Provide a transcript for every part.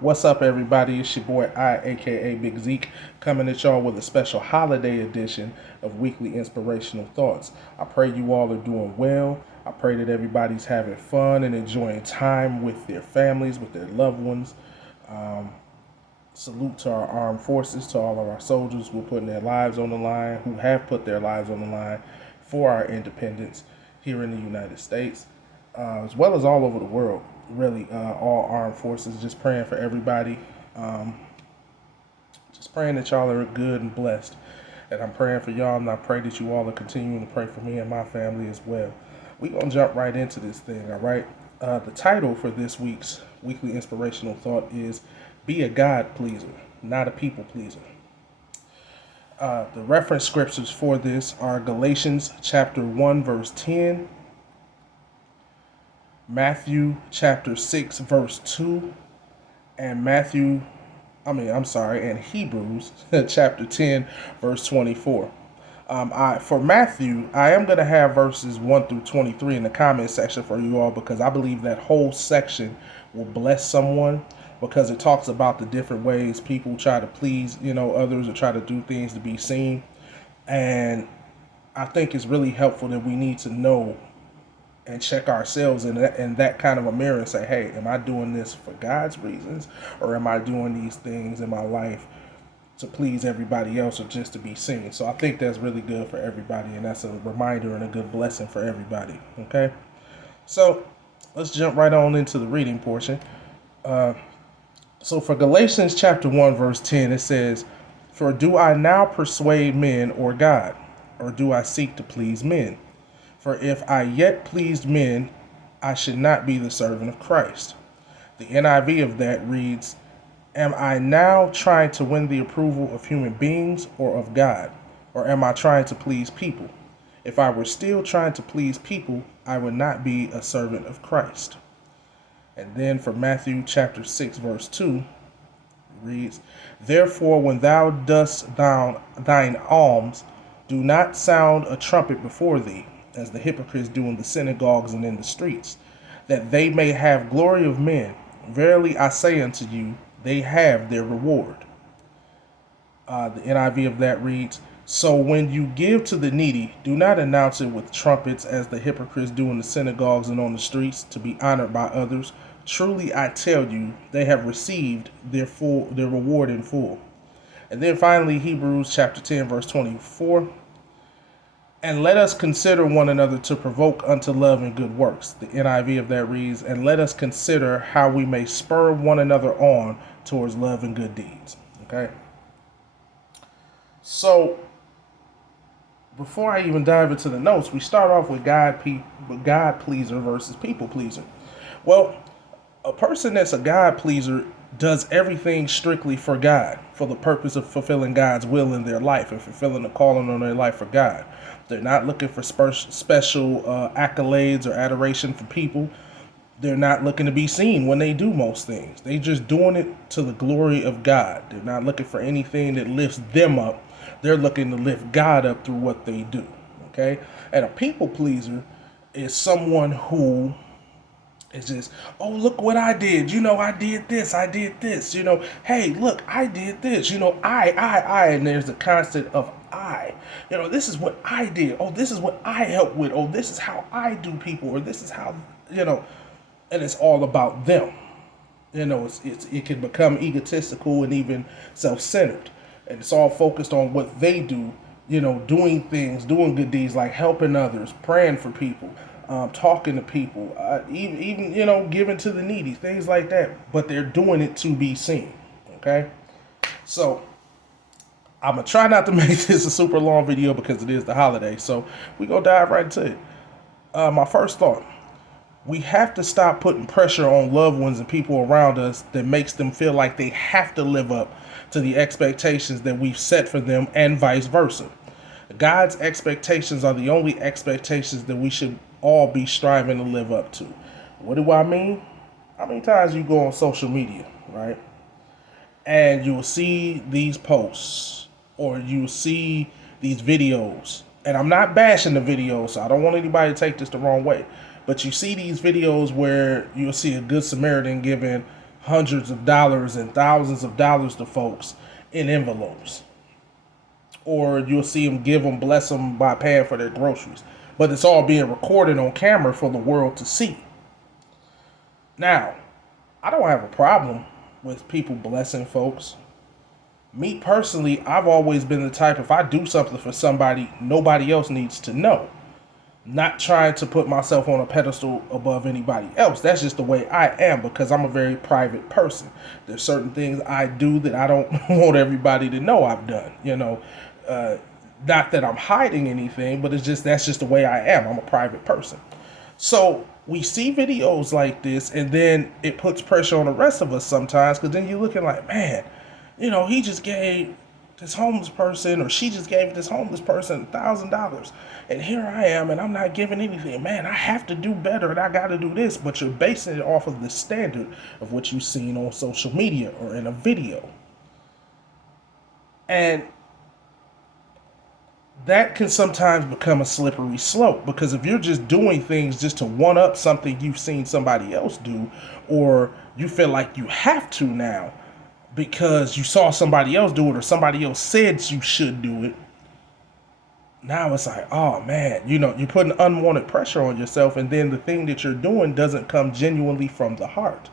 What's up, everybody? It's your boy aka Big Zeke, coming at y'all with a special holiday edition of Weekly Inspirational Thoughts. I pray you all are doing well. I pray that everybody's having fun and enjoying time with their families, with their loved ones. Um, Salute to our armed forces, to all of our soldiers who are putting their lives on the line, who have put their lives on the line for our independence here in the United States, as well as all over the world. Really, all armed forces. Just praying for everybody. Um, just praying that y'all are good and blessed. And I'm praying for y'all, and I pray that you all are continuing to pray for me and my family as well. We're going to jump right into this thing, all right? The title for this week's weekly inspirational thought is Be a God Pleaser, Not a People Pleaser. The reference scriptures for this are Galatians chapter 1, verse 10, Matthew chapter 6, verse 2, and and Hebrews chapter 10, verse 24. For Matthew, I am going to have verses 1 through 23 in the comment section for you all because I believe that whole section will bless someone because it talks about the different ways people try to please, others or try to do things to be seen. And I think it's really helpful that we need to know and check ourselves in that kind of a mirror and say, hey, am I doing this for God's reasons, or am I doing these things in my life to please everybody else or just to be seen? So I think that's really good for everybody, and that's a reminder and a good blessing for everybody. Okay, so let's jump right on into the reading portion. So for Galatians chapter 1, verse 10, it says, "For do I now persuade men or God, or do I seek to please men? For if I yet pleased men, I should not be the servant of Christ." The NIV of that reads, "Am I now trying to win the approval of human beings or of God? Or am I trying to please people? If I were still trying to please people, I would not be a servant of Christ." And then for Matthew chapter 6, verse 2, reads, "Therefore, when thou dost thine alms, do not sound a trumpet before thee, as the hypocrites do in the synagogues and in the streets, that they may have glory of men. Verily I say unto you, they have their reward." The NIV of that reads, "So when you give to the needy, do not announce it with trumpets as the hypocrites do in the synagogues and on the streets, to be honored by others. Truly I tell you, they have received their reward in full." And then finally, Hebrews chapter 10, verse 24. "And let us consider one another to provoke unto love and good works." The NIV of that reads, "And let us consider how we may spur one another on towards love and good deeds." Okay? So, before I even dive into the notes, we start off with God pleaser versus people pleaser. Well, a person that's a God pleaser does everything strictly for God, for the purpose of fulfilling God's will in their life and fulfilling the calling on their life for God. They're not looking for special accolades or adoration from people. They're not looking to be seen when they do most things. They just doing it to the glory of God. They're not looking for anything that lifts them up. They're looking to lift God up through what they do. Okay? And a people pleaser is someone who is just, oh, look what I did. I did this. I did this. Hey, look, I did this. I. And there's a constant of I. This is what I did. Oh, this is what I helped with. Oh, this is how I do people. Or this is how, and it's all about them. It can become egotistical and even self-centered. And it's all focused on what they do, doing things, doing good deeds, like helping others, praying for people, talking to people, even giving to the needy, things like that. But they're doing it to be seen. Okay? So I'm going to try not to make this a super long video because it is the holiday. So we're going to dive right into it. My first thought. We have to stop putting pressure on loved ones and people around us that makes them feel like they have to live up to the expectations that we've set for them and vice versa. God's expectations are the only expectations that we should all be striving to live up to. What do I mean? How many times you go on social media, right? And you'll see these posts or you'll see these videos. And I'm not bashing the videos, so I don't want anybody to take this the wrong way. But you see these videos where you'll see a good Samaritan giving hundreds of dollars and thousands of dollars to folks in envelopes. Or you'll see them give them, bless them by paying for their groceries. But it's all being recorded on camera for the world to see. Now, I don't have a problem with people blessing folks. Me personally, I've always been the type, if I do something for somebody, nobody else needs to know. Not trying to put myself on a pedestal above anybody else. That's just the way I am, because I'm a very private person. There's certain things I do that I don't want everybody to know I've done. Not that I'm hiding anything, but that's just the way I am. I'm a private person. So we see videos like this, and then it puts pressure on the rest of us sometimes, because then you're looking like, man, he just gave this homeless person, or she just gave this homeless person $1,000, and here I am, and I'm not giving anything. Man, I have to do better, and I got to do this. But you're basing it off of the standard of what you've seen on social media or in a video, and that can sometimes become a slippery slope, because if you're just doing things just to one up something you've seen somebody else do, or you feel like you have to now because you saw somebody else do it, or somebody else said you should do it, now it's like, oh man, you're putting unwanted pressure on yourself, and then the thing that you're doing doesn't come genuinely from the heart.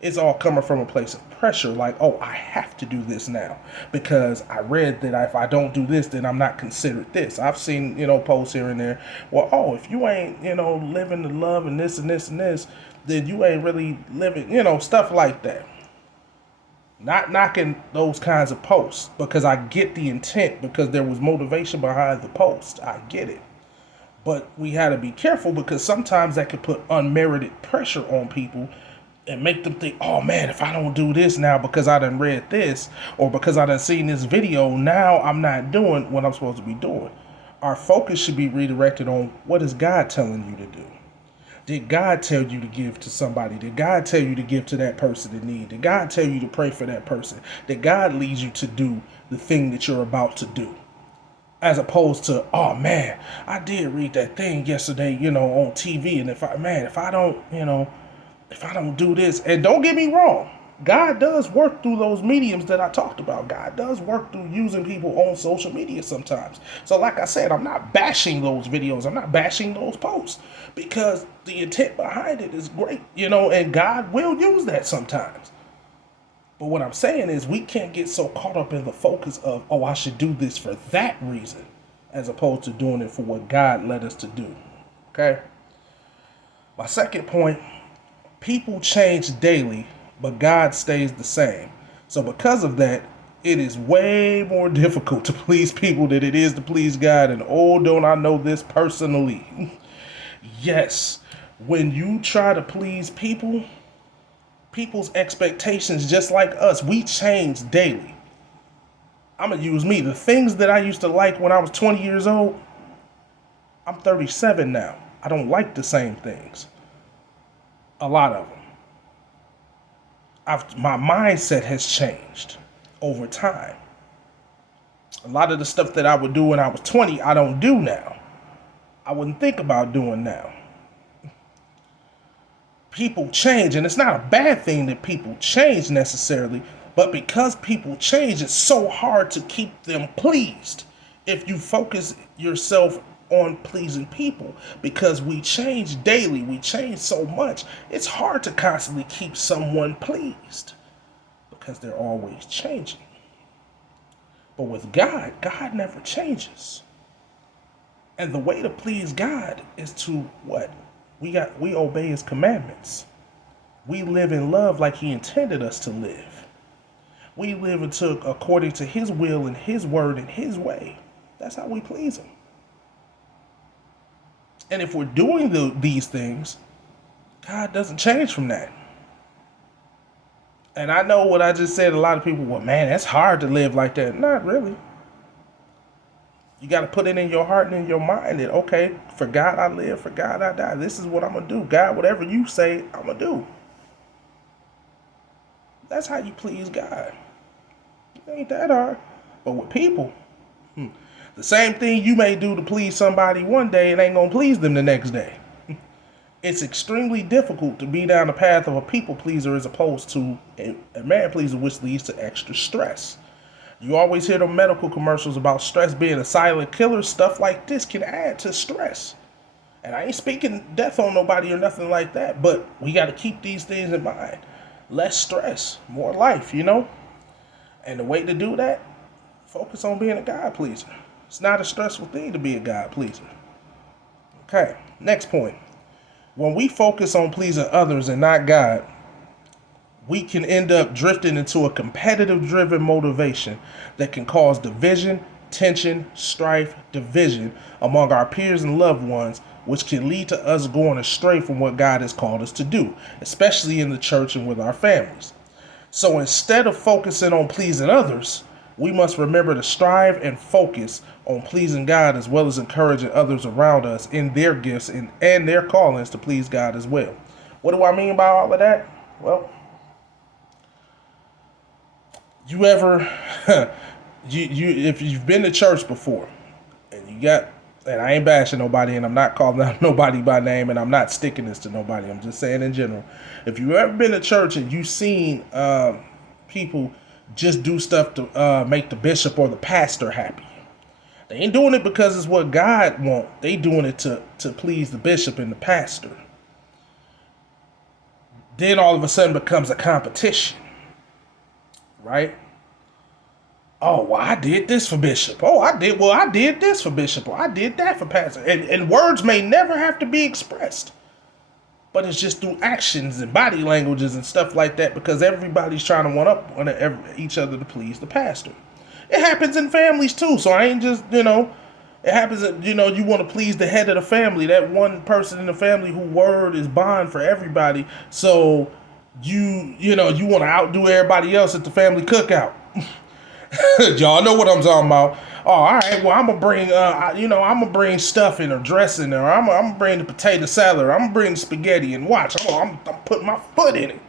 It's all coming from a place of pressure, like, oh, I have to do this now because I read that if I don't do this, then I'm not considered this. I've seen, posts here and there. Well, oh, if you ain't, living the love and this and this and this, then you ain't really living, stuff like that. Not knocking those kinds of posts, because I get the intent, because there was motivation behind the post. I get it. But we had to be careful, because sometimes that could put unmerited pressure on people and make them think, oh man, if I don't do this now because I done read this, or because I done seen this video, now I'm not doing what I'm supposed to be doing. Our focus should be redirected on, what is God telling you to do? Did God tell you to give to somebody? Did God tell you to give to that person in need? Did God tell you to pray for that person? Did God lead you to do the thing that you're about to do? As opposed to, oh man, I did read that thing yesterday, on TV, and if I don't do this, and don't get me wrong, God does work through those mediums that I talked about. God does work through using people on social media sometimes. So like I said, I'm not bashing those videos. I'm not bashing those posts, because the intent behind it is great, and God will use that sometimes. But what I'm saying is, we can't get so caught up in the focus of, oh, I should do this for that reason, as opposed to doing it for what God led us to do. Okay? My second point, people change daily, but God stays the same. So because of that, it is way more difficult to please people than it is to please God. And oh, don't I know this personally? Yes, when you try to please people, people's expectations, just like us, we change daily. I'm going to use me. The things that I used to like when I was 20 years old, I'm 37 now. I don't like the same things. A lot of them. My mindset has changed over time. A lot of the stuff that I would do when I was 20, I don't do now. I wouldn't think about doing now. People change, and it's not a bad thing that people change necessarily, but because people change, it's so hard to keep them pleased if you focus yourself on pleasing people, because we change daily, we change so much, it's hard to constantly keep someone pleased because they're always changing. But with God, God never changes. And the way to please God is to what? We obey his commandments. We live in love like he intended us to live. We live according to his will and his word and his way. That's how we please him. And if we're doing these things, God doesn't change from that. And I know what I just said, a lot of people, well, man, that's hard to live like that. Not really. You got to put it in your heart and in your mind that, okay, for God I live, for God I die. This is what I'm going to do. God, whatever you say, I'm going to do. That's how you please God. It ain't that hard. But with people, the same thing you may do to please somebody one day, it ain't going to please them the next day. It's extremely difficult to be down the path of a people pleaser as opposed to a man pleaser, which leads to extra stress. You always hear the medical commercials about stress being a silent killer. Stuff like this can add to stress. And I ain't speaking death on nobody or nothing like that, but we got to keep these things in mind. Less stress, more life, you know? And the way to do that, focus on being a God pleaser. It's not a stressful thing to be a God pleaser. Okay, next point. When we focus on pleasing others and not God, we can end up drifting into a competitive driven motivation that can cause division, tension, strife, division among our peers and loved ones, which can lead to us going astray from what God has called us to do, especially in the church and with our families. So instead of focusing on pleasing others, we must remember to strive and focus on pleasing God as well as encouraging others around us in their gifts and their callings to please God as well. What do I mean by all of that? Well, you ever if you've been to church before and you got, and I ain't bashing nobody and I'm not calling out nobody by name and I'm not sticking this to nobody, I'm just saying in general, if you ever been to church and you've seen people just do stuff to make the bishop or the pastor happy, they ain't doing it because it's what God wants. They doing it to please the bishop and the pastor. Then all of a sudden becomes a competition. Right? Oh, well, I did this for Bishop. Oh, I did this for Bishop. Or I did that for Pastor. And words may never have to be expressed. But it's just through actions and body languages and stuff like that because everybody's trying to one up on each other to please the pastor. It happens in families too. So I ain't just, it happens that, you want to please the head of the family, that one person in the family who word is bond for everybody. So you want to outdo everybody else at the family cookout. Y'all know what I'm talking about. Oh, all right. Well, I'm gonna bring, I'm gonna bring stuffing or dressing, or I'm gonna bring the potato salad, or I'm gonna bring the spaghetti, and watch. I'm putting my foot in it.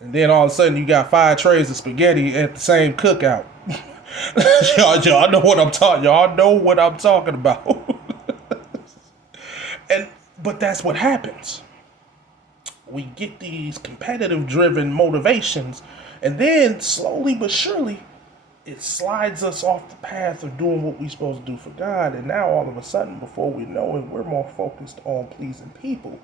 And then all of a sudden, you got 5 trays of spaghetti at the same cookout. y'all know what I'm talking. Y'all know what I'm talking about. But that's what happens. We get these competitive driven motivations, and then slowly but surely it slides us off the path of doing what we're supposed to do for God. And now all of a sudden, before we know it, we're more focused on pleasing people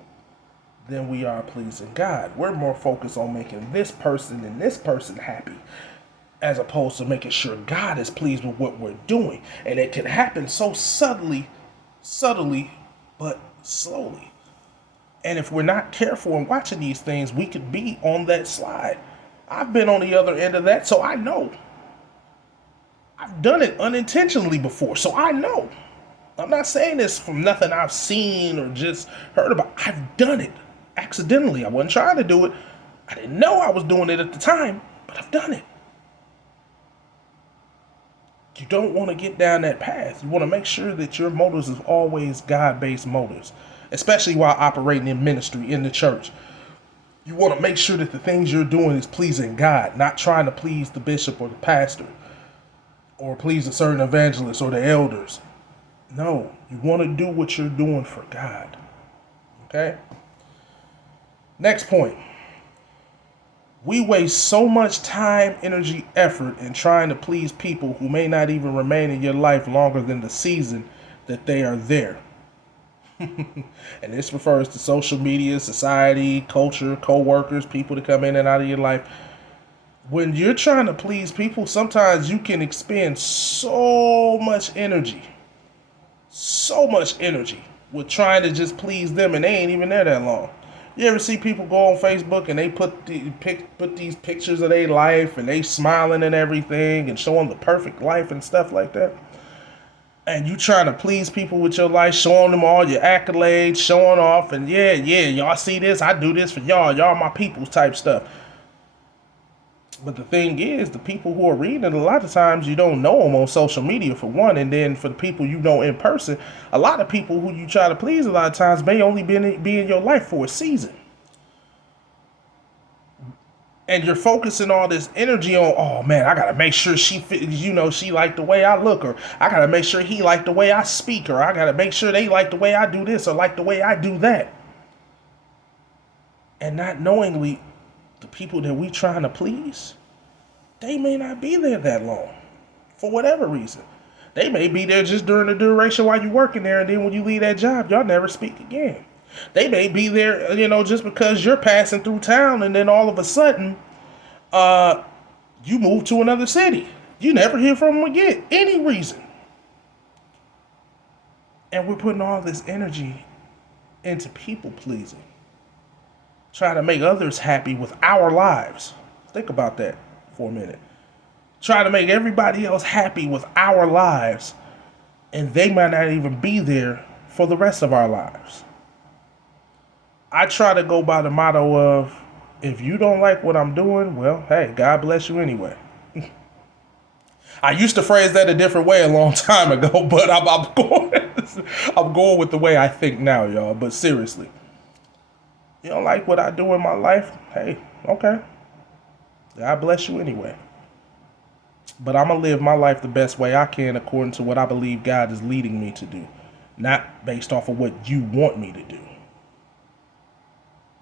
than we are pleasing God. We're more focused on making this person and this person happy as opposed to making sure God is pleased with what we're doing. And it can happen so subtly, but slowly. And if we're not careful in watching these things, we could be on that slide. I've been on the other end of that, so I know. I've done it unintentionally before, so I know. I'm not saying this from nothing I've seen or just heard about. I've done it accidentally. I wasn't trying to do it. I didn't know I was doing it at the time, but I've done it. You don't want to get down that path. You want to make sure that your motives is always God-based motives, especially while operating in ministry in the church. You want to make sure that the things you're doing is pleasing God, not trying to please the bishop or the pastor or please a certain evangelist or the elders. No, you want to do what you're doing for God. Okay? Next point. We waste so much time, energy, effort in trying to please people who may not even remain in your life longer than the season that they are there. And this refers to social media, society, culture, co-workers, people that come in and out of your life. When you're trying to please people, sometimes you can expend so much energy with trying to just please them, and they ain't even there that long. You ever see people go on Facebook and they put these pictures of their life and they smiling and everything and showing the perfect life and stuff like that? And you trying to please people with your life, showing them all your accolades, showing off, and yeah, y'all see this, I do this for y'all my peoples type stuff. But the thing is, the people who are reading it, a lot of times you don't know them on social media, for one, and then for the people you know in person, a lot of people who you try to please a lot of times may only be in your life for a season. And you're focusing all this energy on, oh man, I gotta make sure she fit, she like the way I look, or I gotta make sure he like the way I speak, or I gotta make sure they like the way I do this or like the way I do that. And not knowingly, the people that we trying to please, they may not be there that long, for whatever reason. They may be there just during the duration while you're working there, and then when you leave that job, y'all never speak again. They may be there, just because you're passing through town, and then all of a sudden, you move to another city. You never hear from them again. Any reason. And we're putting all this energy into people pleasing. Trying to make others happy with our lives. Think about that for a minute. Trying to make everybody else happy with our lives, and they might not even be there for the rest of our lives. I try to go by the motto of, if you don't like what I'm doing, well, hey, God bless you anyway. I used to phrase that a different way a long time ago, but I'm going with the way I think now, y'all. But seriously, you don't like what I do in my life? Hey, okay. God bless you anyway. But I'm going to live my life the best way I can according to what I believe God is leading me to do, not based off of what you want me to do.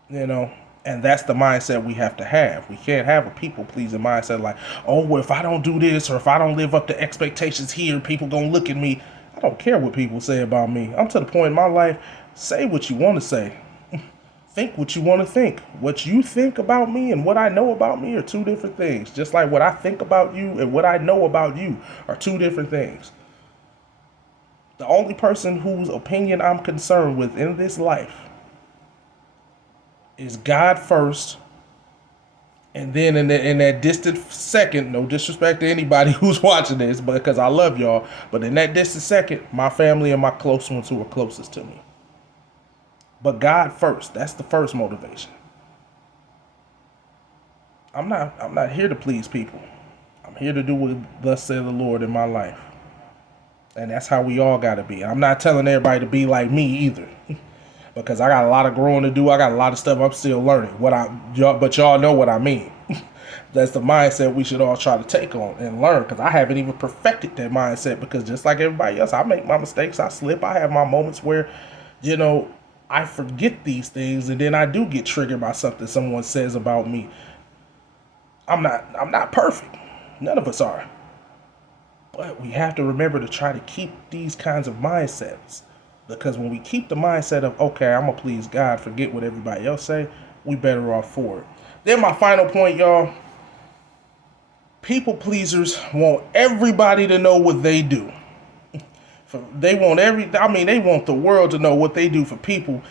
And that's the mindset we have to have. We can't have a people-pleasing mindset like, oh, well, if I don't do this or if I don't live up to expectations here, people going to look at me. I don't care what people say about me. I'm to the point in my life, say what you want to say. Think what you want to think. What you think about me and what I know about me are two different things. Just like what I think about you and what I know about you are two different things. The only person whose opinion I'm concerned with in this life is God first, and then in that distant second, no disrespect to anybody who's watching this, but because I love y'all, but in that distant second, my family and my close ones who are closest to me. But God first, that's the first motivation. I'm not here to please people. I'm here to do what thus said the Lord in my life. And that's how we all gotta be. I'm not telling everybody to be like me either. Because I got a lot of growing to do. I got a lot of stuff I'm still learning. But y'all know what I mean. That's the mindset we should all try to take on and learn. Because I haven't even perfected that mindset. Because just like everybody else, I make my mistakes. I slip. I have my moments where, I forget these things, and then I do get triggered by something someone says about me. I'm not perfect. None of us are. But we have to remember to try to keep these kinds of mindsets. Because when we keep the mindset of, okay, I'm going to please God, forget what everybody else say, we better off for it. Then my final point, y'all. People pleasers want everybody to know what they do. They want the world to know what they do for people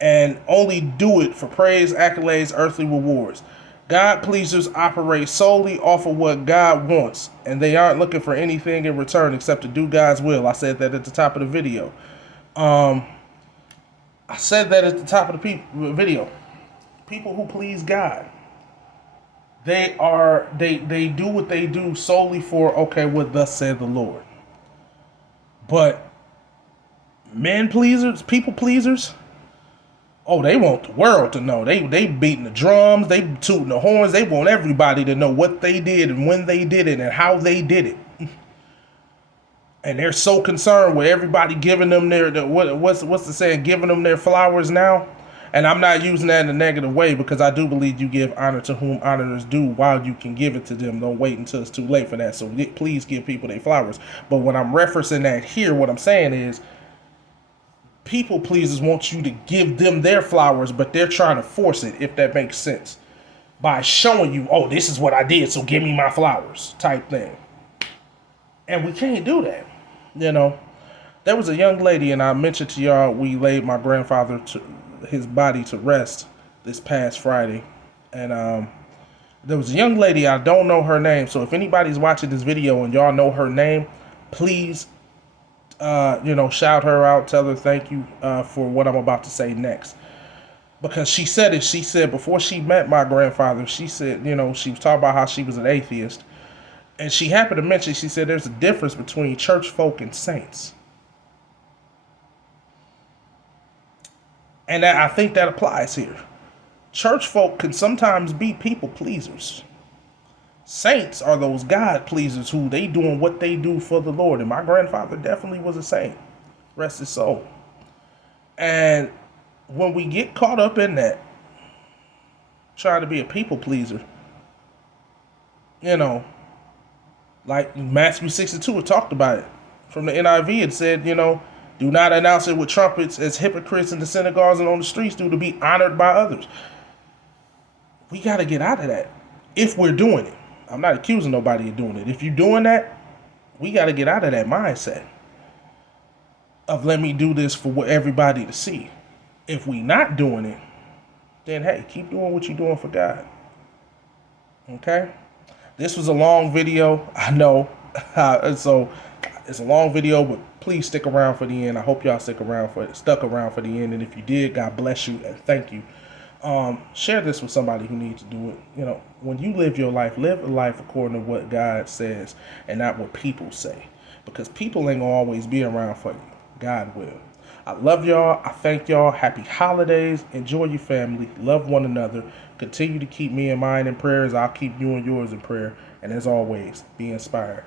and only do it for praise, accolades, earthly rewards. God pleasers operate solely off of what God wants, and they aren't looking for anything in return except to do God's will. I said that at the top of the video. I said that at the top of the video. People who please God, they do what they do solely for, okay, what thus said the Lord. But men pleasers, people pleasers, oh, they want the world to know. They beating the drums, they tooting the horns. They want everybody to know what they did and when they did it and how they did it. And they're so concerned with everybody giving them what's the saying, giving them their flowers now. And I'm not using that in a negative way, because I do believe you give honor to whom honor is due while you can give it to them. Don't wait until it's too late for that. So please give people their flowers. But when I'm referencing that here, what I'm saying is people pleasers want you to give them their flowers, but they're trying to force it, if that makes sense, by showing you, oh, this is what I did, so give me my flowers type thing. And we can't do that. There was a young lady, and I mentioned to y'all, we laid my grandfather his body to rest this past Friday. And there was a young lady, I don't know her name, so if anybody's watching this video and y'all know her name, please, shout her out, tell her thank you for what I'm about to say next. Because she said before she met my grandfather, she said, she was talking about how she was an atheist. And she happened to mention, she said there's a difference between church folk and saints. And I think that applies here. Church folk can sometimes be people pleasers. Saints are those God pleasers who they doing what they do for the Lord. And my grandfather definitely was a saint. Rest his soul. And when we get caught up in that, trying to be a people pleaser, you know, like Matthew 62, it talked about it. From the NIV, it said, do not announce it with trumpets as hypocrites in the synagogues and on the streets do to be honored by others. We got to get out of that if we're doing it. I'm not accusing nobody of doing it. If you're doing that, we got to get out of that mindset of let me do this for everybody to see. If we not doing it, then hey, keep doing what you're doing for God. Okay? This was a long video, I know. So it's a long video, but please stick around for the end. I hope y'all stuck around for the end. And if you did, God bless you and thank you. Share this with somebody who needs to do it. When you live your life, live a life according to what God says and not what people say. Because people ain't gonna always be around for you. God will. I love y'all. I thank y'all. Happy holidays. Enjoy your family. Love one another. Continue to keep me in mind in prayers. I'll keep you and yours in prayer. And as always, be inspired.